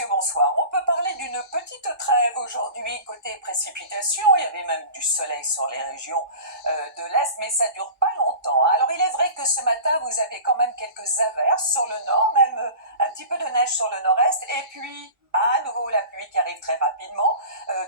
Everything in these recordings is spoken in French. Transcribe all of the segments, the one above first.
messieurs, bonsoir. On peut parler d'une petite trêve aujourd'hui côté précipitations. Il y avait même du soleil sur les régions de l'Est, mais ça dure pas longtemps. Alors il est vrai que ce matin, vous avez quand même quelques averses sur le nord, même un petit peu de neige sur le nord-est, et puis à nouveau la pluie qui arrive très rapidement.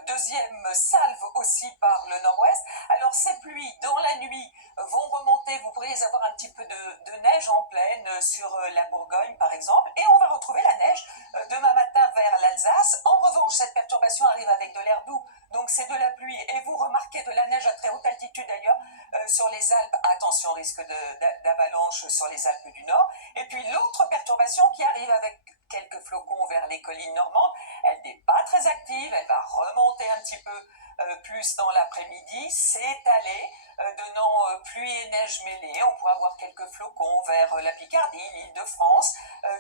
Deuxième salve aussi par le nord-ouest. Alors ces pluies, dans la nuit, vont remonter. Vous pourriez avoir un petit peu de neige en plaine sur la Bourgogne, par exemple, et on va retrouver la neige demain matin vers l'Alsace. En revanche, cette perturbation arrive avec de l'air doux, donc c'est de la pluie, et vous remarquez de la neige à très haute altitude d'ailleurs sur les Alpes. Attention, risque d'avalanche sur les Alpes du Nord. Et puis l'autre perturbation qui arrive avec quelques flocons vers les collines normandes, elle n'est pas très active, elle va remonter un petit peu plus dans l'après-midi, s'étaler, donnant pluie et neige mêlée. On pourra avoir quelques flocons vers la Picardie, l'Île-de-France,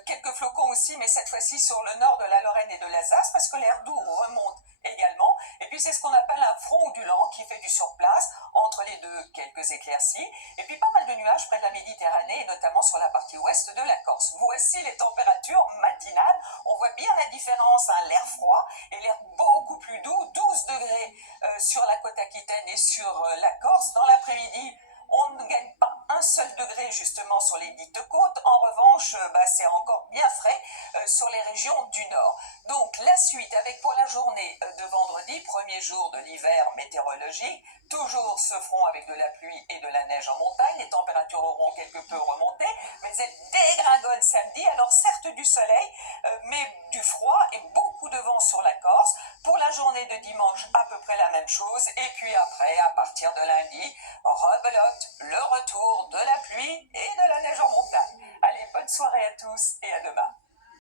quelques flocons aussi, mais cette fois-ci sur le nord de la Lorraine et de l'Alsace, parce que l'air doux remonte également. Et puis c'est ce qu'on appelle un front ondulant qui fait du surplace, entre les deux quelques éclaircies, et puis pas mal de nuages près de la Méditerranée, et notamment sur la partie ouest de la Corse. Voici les températures matinales. On voit bien la différence, hein, l'air froid et l'air beaucoup plus doux, 12 degrés sur la côte aquitaine et sur la Corse. Dans l'après-midi, on ne gagne pas un seul degré justement sur les dites côtes. En revanche, c'est encore bien frais sur les régions du nord. Donc la suite avec pour la journée de vendredi, premier jour de l'hiver météorologique, toujours ce front avec de la pluie et de la neige en montagne. Les températures auront quelque peu remonté, mais elles dégringolent samedi. Alors certes du soleil, mais du froid et beaucoup de vent sur la Corse. Pour la journée de dimanche, à peu près la même chose. Et puis après, à partir de lundi, rebelote, le retour de la pluie et de la neige en montagne. Allez, bonne soirée à tous et à demain.